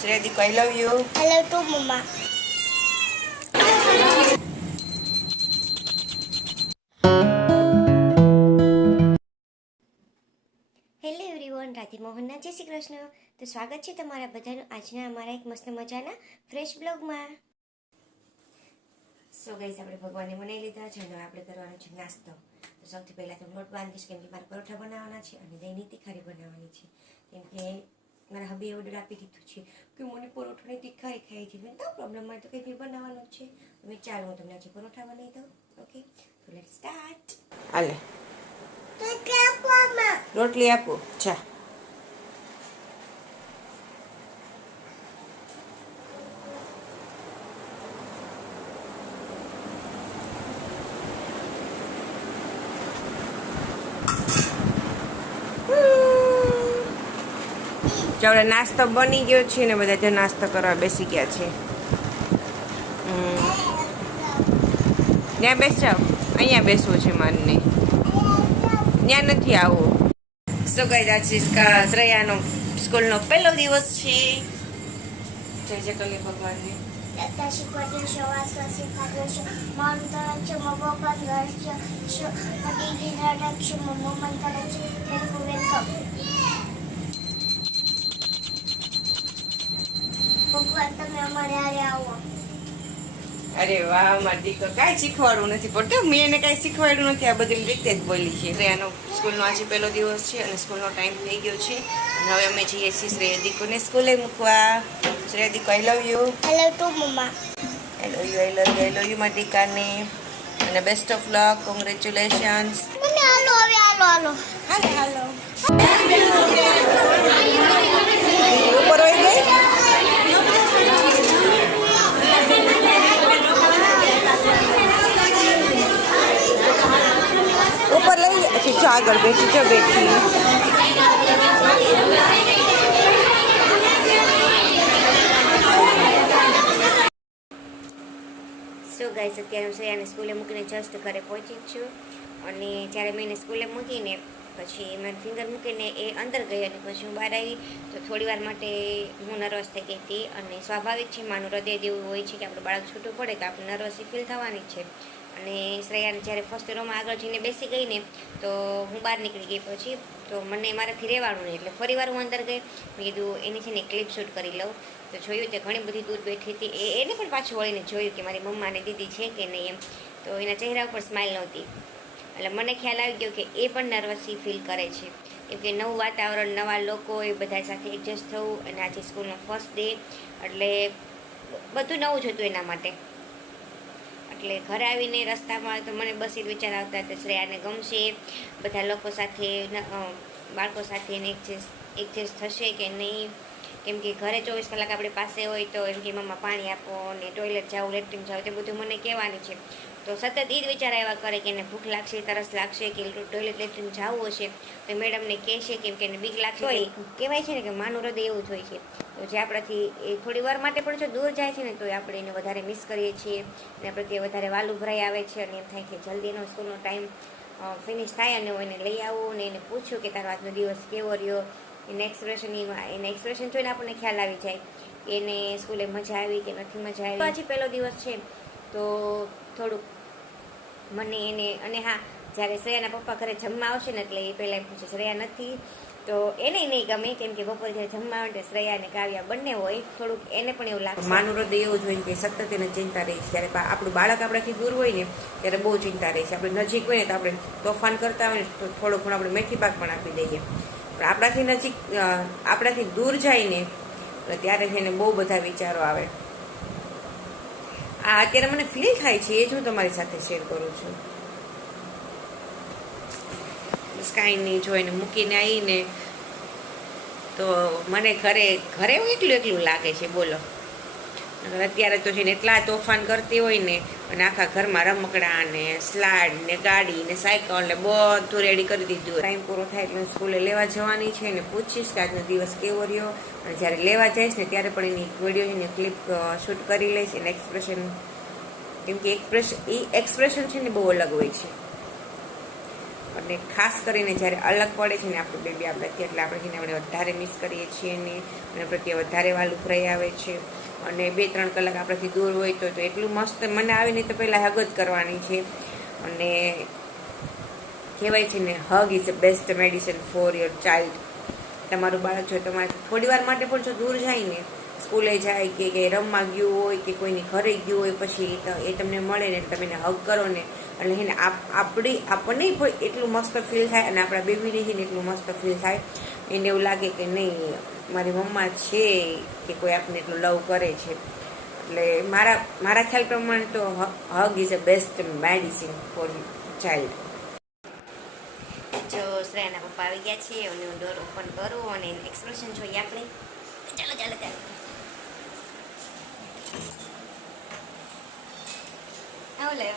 Shreydeep I love you I love too mamma hello everyone Radhe મોહનના જય શ્રી કૃષ્ણ તો સ્વાગત છે તમારા બધાનું આજના અમારા એક મસ્ત મજાના ફ્રેશ બ્લોગમાં સો ગઈસ આપણે ભગવાનને મનાઈ લીધા છે અને આપણે કરવાનો છે નાસ્તો. તો સૌથી પહેલાં તો લોટ બાંધીશ કેમ કે મારે પરોઠા બનાવવાના છે અને દહીંની તીખારી બનાવવાની છે. કેમ કે મારા હબે ઓર્ડર આપી દીધું છે. કે મને પરોઠાની તીખારી ખાઈ છે. મેં તો પ્રોબ્લેમમાં તો કંઈ બી બનાવવાનું છે. તમે ચાલો હું તમને આજે પરોઠા બનાવી દઉં. ઓકે તો લેટ સ્ટાર્ટ હાલે. રોટલી આપો. ચા ચાલો નાસ્તો બની ગયો છે ને બધા જો નાસ્તો કરવા બેસી ગયા છે. ત્યાં બેસ જાઓ અહીંયા બેસવું છે માનને. ત્યાં નથી આવવું સો ગાઈઝ આજે સ્કા- શ્રેયાનો સ્કૂલનો પહેલો દિવસ છે. જય જય કલી ભગવાનને. છે છે મંત્ર છે છે છે છે મંત્ર છે તમે અમારે હારે આવો. અરે વાહ મારી દીકરો કાંઈ શીખવાડવું નથી પડતું. મેં એને કાંઈ શીખવાડ્યું નથી. આ બધી રીતે જ બોલી છે. આનો સ્કૂલનો આજે પહેલો દિવસ છે અને સ્કૂલનો ટાઈમ થઈ ગયો છે. અને હવે અમે જઈએ છીએ શ્રેયા દીકુને સ્કૂલે મૂકવા. Shreya દીકુ I love you hello to mamma I love you I love you I love you મારી દીકાને. અને બેસ્ટ ઓફ લક કોંગ્રેચ્યુલેશન્સ હાલો હવે હાલો હાલો. હાલો હાલો. ઉપર હોય ગઈ અચ્છા આગળ બેઠી જો બેઠી. સો ગાઈસ અત્યારે હું શ્રેયાને સ્કૂલે મૂકીને જસ્ટ ઘરે પહોંચી છું. અને જ્યારે મેં એને સ્કૂલે મૂકીને પછી એમાં ફિંગર મૂકીને એ અંદર ગઈ અને પછી હું બહાર આવી તો થોડીવાર માટે હું નર્વસ થઈ ગઈ હતી અને સ્વાભાવિક છે માનું હૃદય દેવું હોય છે કે આપણું બાળક છૂટું પડે તો આપણે નર્વસી ફીલ થવાની છે. અને શ્રેયાને જ્યારે ફર્સ્ટ રોમાં આગળ જઈને બેસી ગઈ ને તો હું બહાર નીકળી ગઈ પછી તો મને મારાથી રહેવાનું નહીં એટલે ફરીવાર હું અંદર ગઈ. મેં કીધું એની છે ને ક્લિપ શૂટ કરી લઉં. તો જોયું તે ઘણી બધી દૂર બેઠી હતી. એ એને પણ પાછું વળીને જોયું કે મારી મમ્માને દીદી છે કે નહીં એમ. તો એના ચહેરા ઉપર સ્માઇલ નહોતી. એટલે મને ખ્યાલ આવી ગયો કે એ પણ નર્વસી ફીલ કરે છે. કેમ કે નવું વાતાવરણ, નવા લોકો એ બધા સાથે એડજસ્ટ થવું અને આજે સ્કૂલનો ફર્સ્ટ ડે એટલે બધું નવું જ હતું એના માટે. એટલે ઘરે આવીને રસ્તામાં તો મને બસ એ વિચાર આવતા હતા શ્રેયાને ગમશે. બધા લોકો સાથે બાળકો સાથે એને એડજસ્ટ એડજસ્ટ થશે કે નહીં? કેમ કે ઘરે ચોવીસ કલાક આપણી પાસે હોય તો એમ કે મમ્મા પાણી આપો ને ટોયલેટ જાઓ લેટ્રિન જાઓ તે બધું મને કહેવાની છે. તો સતત એ જ વિચાર આવ્યા કરે કે એને ભૂખ લાગશે તરસ લાગશે કે ટોયલેટ લેટ્રિન જવું હશે. તો મેડમને કહેશે કેમ કે એને બીક લાગશે કહેવાય છે ને કે માનું હૃદય એવું જ હોય છે. તો જે આપણાથી એ થોડી વાર માટે પણ જો દૂર જાય છે ને તો આપણે એને વધારે મિસ કરીએ છીએ. અને પ્રત્યે વધારે વાલું ભરાઈ આવે છે અને એમ થાય કે જલ્દી એનો સ્કૂલનો ટાઈમ ફિનિશ થાય અને હું એને લઈ આવું અને એને પૂછ્યું કે તારો આજનો દિવસ કેવો રહ્યો? એને એક્સપ્રેશન એના એક્સપ્રેશન જોઈને આપણને ખ્યાલ આવી જાય એને સ્કૂલે મજા આવી કે નથી મજા આવી. આજે પહેલો દિવસ છે, તો થોડુંક મને એને, અને હા, જ્યારે શ્રેયાના પપ્પા ઘરે જમવા આવશે ને એટલે એ પહેલાં પૂછે, શ્રેયા નથી? તો એને નહીં ગમે, કેમ કે બપોરે જ્યારે જમવા આવે શ્રેયા અને કાવ્યા બંને હોય, થોડુંક એને પણ એવું લાગે માનું હૃદય એવું જોઈને કે સતત એને ચિંતા રહી છે. જ્યારે આપણું બાળક આપણાથી દૂર હોય ને, ત્યારે બહુ ચિંતા રહે છે. આપણે નજીક હોય ને તો આપણે તોફાન કરતા હોય ને, તો થોડો ઘણો આપણે મેથી પાક પણ આપી દઈએ. પણ આપણાથી નજીક આપણાથી દૂર જાય ત્યારે એને બહુ બધા વિચારો આવે. આ અત્યારે મને ફીલ થાય છે, એ જ હું તમારી સાથે શેર કરું છું. બસ કાંઈ નહીં જોઈને મૂકીને આવીને તો મને ઘરે ઘરે હું એકલું એકલું લાગે છે, બોલો. અત્યારે તો છે ને એટલા તોફાન કરતી હોય ને, અને આખા ઘરમાં રમકડા ને સ્લાડ ને ગાડી ને સાયકલ ને બધું રેડી કરી દીધું ટાઈમ પૂરો થાય એટલે સ્કૂલે લેવા જવાની છે ને પૂછીશ કે આજનો દિવસ કેવો રહ્યો. અને જ્યારે લેવા જઈશ ને ત્યારે પણ એની વીડિયો ને ક્લિપ શૂટ કરી લઈશ. એને એક્સપ્રેશન કેમ કે એક્સપ્રેશન એ એક્સપ્રેશન છે ને બહુ અલગ હોય છે. અને ખાસ કરીને જ્યારે અલગ પડે છે ને આપણું બેબી આપણાથી એટલે આપણે એને આપણે વધારે મિસ કરીએ છીએ ને, એના પ્રત્યે વધારે વાલું ભરાઈ આવે છે. અને બે ત્રણ કલાક આપણાથી દૂર હોય તો તો એટલું મસ્ત મને આવીને તો પહેલાં હગ જ કરવાની છે. અને કહેવાય છે ને hug is a best medicine for your child તમારું બાળક જો તમારે થોડી વાર માટે પણ જો દૂર જાય ને, સ્કૂલે જાય કે કે રમવા ગયું હોય કે કોઈની ઘરે ગયું હોય, પછી એ તમને મળે ને, તમે એને હગ કરો ને એટલે હેને આપ- આપણી આપણને પણ એટલું મસ્ત ફીલ થાય અને આપણા બેબીને છે ને એટલું મસ્ત ફીલ થાય. એને એવું લાગે કે નહીં, મારી મમ્મા છે કે કોઈ આપણને એટલું લવ કરે છે. એટલે મારા મારા ખ્યાલ પ્રમાણે તો hug is a best medicine for child જો શ્રેયાના પપ્પા આવી ગયા છે અને હું ડોર ઓપન કરું અને એને એક્સપ્રેશન જોઈએ આપણે. ચાલો ચાલો ચાલો. આવો લે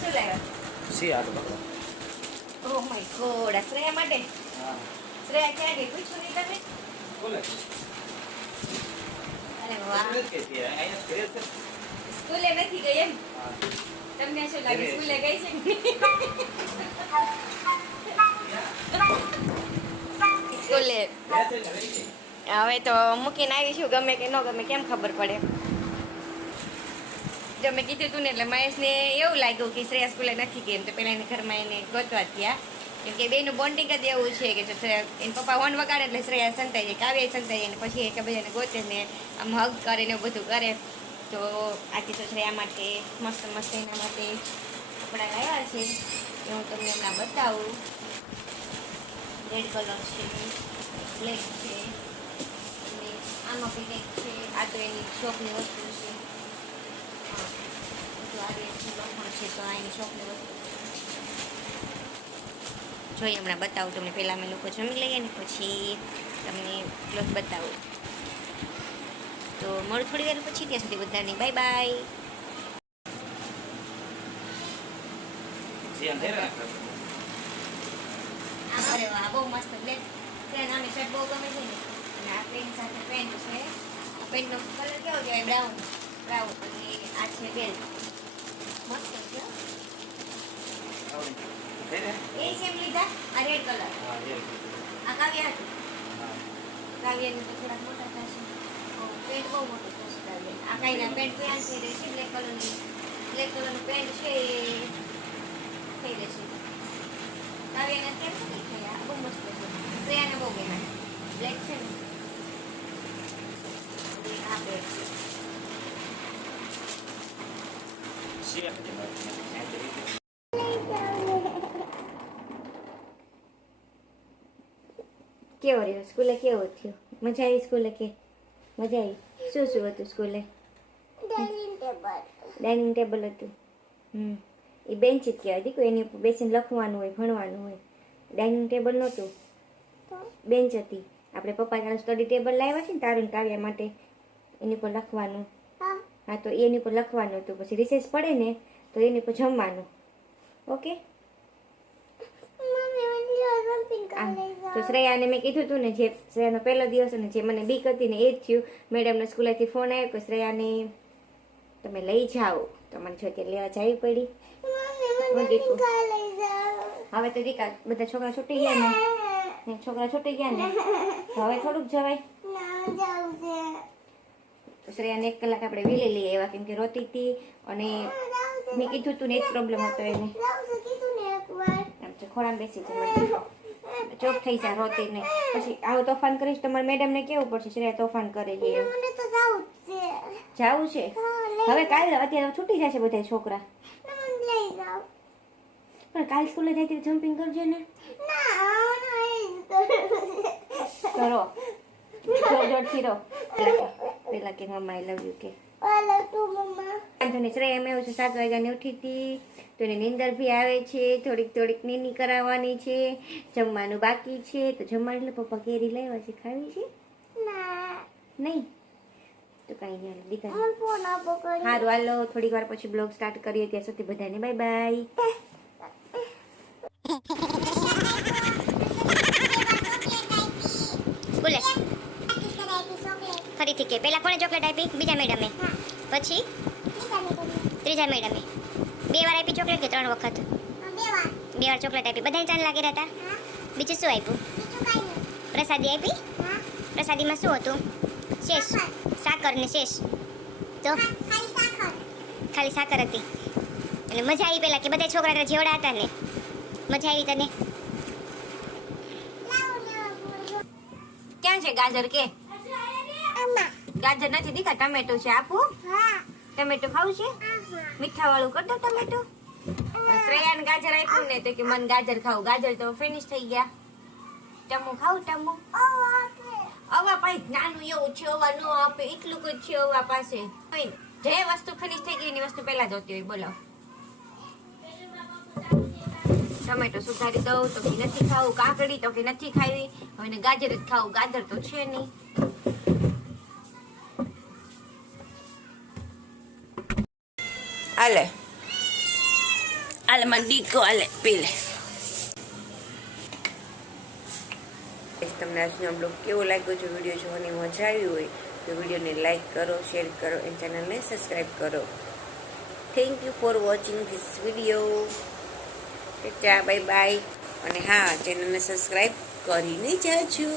શું લાવ્યા Sí, algo. માય ગોડ આ શ્રેયા માટે? Ah, શ્રેયા ક્યાં ગઈ? પૂછ્યું નહીં તમે. hola. અરે વાહ. સ્કૂલે નથી ગઈ એમ? તમને શું લાગે? સ્કૂલે ગઈ છે. હવે તો મૂકીને આવીશું ગમે કે ન ગમે કેમ ખબર પડે? જો મેં કીધું હતું ને એટલે મહેશને એવું લાગ્યું કે શ્રેયા સ્કૂલે નથી ગઈ એમ તો પેલા એને ઘરમાં એને ગોતવા થયા કેમ કે બેનું બોન્ડિંગ જ એવું છે કે જો એના પપ્પા હોન વગાડે એટલે શ્રેયા સંતાઈ જાય કાવ્ય સંતાઈ જાય પછી પછી એકબીજાને ગોતે ને આમ હગ કરે ને એવું બધું કરે. તો આજે શ્રેયા માટે, મસ્ત મસ્ત એના માટે કપડાં લાવ્યા છે. એ હું તમને હમણાં બતાવું. રેડ કલર છે બ્લેક છે, અને આનો બી કંઈક છે. આ તો એની શોખની વસ્તુ છે. તો આ લખણ છે, તો આ એની શોખની વસ્તુ જોઈએ, હમણાં બતાવું તમને. પહેલાં અમે લોકો જમી લઈએ ને પછી તમને ક્લોથ બતાવું. તો મળું થોડી વાર પછી ત્યાં સુધી બધાની બાય બાય. બહુ મસ્ત બ્લેક ટ્રેન આની શર્ટ બહુ ગમે છે ને. અને આ પેન્ટ સાથે પેન્ટ છે. પેન્ટનો કલર કેવો કહેવાય બ્રાઉન બ્રાઉન અને આ છે બેલ્ટ મસ્ત છે. એ સેમ લીધા? આ રેડ કલર આ કાવ્ય હતું. તો થોડાક મોટા થશે. પેન્ટ બહુ મોટું થશે કાવ્ય આ કાંઈના પેન્ટ પહેરાન થઈ રહેશે બ્લેક કલરની બ્લેક કલરનું પેન્ટ છે એ થઈ રહેશે કાવ્યને અત્યારે નથી થયા આ બહુ મસ્ત છે શ્રેયાને બહુ ગમે બ્લેક છે ને અને આ પેન્ટ છે Sí, andera. કેવો રહ્યો સ્કૂલે કેવો થયો મજા આવી સ્કૂલે કે મજા આવી. શું શું હતું સ્કૂલે? ડાઇનિંગ ટેબલ હતું. હમ. એ બેન્ચ જ કહેવાય દીકું એની ઉપર બેસીને લખવાનું હોય ભણવાનું હોય. ડાઇનિંગ ટેબલ નહોતું. બેન્ચ હતી. આપણે પપ્પા તારું સ્ટડી ટેબલ લાવ્યા છે ને તારું કાવ્યા માટે એની પર લખવાનું. હા. તો એની પર લખવાનું હતું. પછી રિસેસ પડે ને તો એની પર જમવાનું. ઓકે આમ. તો શ્રેયાને મેં કીધું હતું ને જે શ્રેયાનો પહેલો દિવસ અને જે મને બીક હતી ને એ જ થયું. મેડમને સ્કૂલેથી ફોન આવ્યો કે શ્રેયાને તમે લઈ જાઓ. તો મને જો અત્યારે લેવા જવી પડી. હવે તો દીકા બધા છોકરા છૂટી ગયા ને. છોકરા છૂટી ગયા ને. હવે થોડુંક જવાય. શ્રેયાને એક કલાક આપણે વેલી લઈએ એવા કેમ કે રોતી હતી અને મેં કીધું તું ને એ જ પ્રોબ્લેમ હતો એને. ખોરામાં બેસી જાય ચોક થઈ જાય રોતી ને પછી આવું તોફાન કરીશ તમારે મેડમને કેવું પડશે? શ્રેયા તોફાન કરે એમ. જાવું છે. હવે કાલે અત્યારે છૂટી જશે બધા છોકરા. પણ કાલ સ્કૂલે જાય ત્યારે જમ્પિંગ કરજે ને. કરો જોર જોરથી રહો પેલા કે મમ્મા આઈ લવ યુ કે. વાંધો નહીં શ્રેય એમ એવું છે સાત વાગ્યાની ઉઠી હતી તો એને નીંદર બી આવે છે થોડીક થોડીક નીની કરાવવાની છે. જમવાનું બાકી છે તો જમવા એટલે પપ્પા કેરી લાવ્યા છે ખાવી છે? નહીં? તો કાંઈ નહીં દીકરા સારું હાલો થોડીક વાર પછી બ્લોગ સ્ટાર્ટ કરીએ ત્યાં સુધી બધાને બાય બાય ફરીથી પહેલાં કોણે ચોકલેટ આપી? બીજા મેડમે. પછી? ત્રીજા મેડમે. બે વાર આપી ચોકલેટ કે ત્રણ વખત? બે વાર ચોકલેટ આપી. બધાને ચાંદ લાગી હતા? બીજું શું આપ્યું? પ્રસાદી આપી? પ્રસાદીમાં શું હતું? શેષ. સાકર ને શેષ. તો? ખાલી સાકર હતી. એટલે મજા આવી પહેલાં કે બધા છોકરા જેવડા હતા ને? મજા આવી તને? ક્યાં છે ગાજર કે? ગાજર નથી દીખા ટમેટો છે આપું. ટમેટો ખાવું છે? મીઠા વાળું કરી દો ટમેટો. શ્રેયાને ગાજર આપ્યું ને તો કે મન ગાજર ખાવું. ગાજર તો ફિનિશ થઈ ગયા. ટમો ખાવું ટમો. અવા પાસે નાનું એવું છે અવા નો આપે. એટલું જ છે અવા પાસે. જે વસ્તુ ફિનિશ થઈ ગઈ એની વસ્તુ પહેલા જોતી હોય. બોલો. ટમેટો સુધારી દઉં તો કે નથી ખાવું. કાકડી તો કે નથી ખાવી. હવે ગાજર જ ખાવું. ગાજર તો છે નહીં. હાલે Ale મને દીકો હાલે પી લે તમને આજનો બ્લોગ કેવો લાગ્યો? છે વીડિયો જોવાની મજા આવી હોય તો વિડીયોને લાઇક કરો શેર કરો અને ચેનલને સબસ્ક્રાઈબ કરો. Thank you for watching this video ta bye bye અને હા ચેનલને સબસ્ક્રાઈબ કરીને જાજો.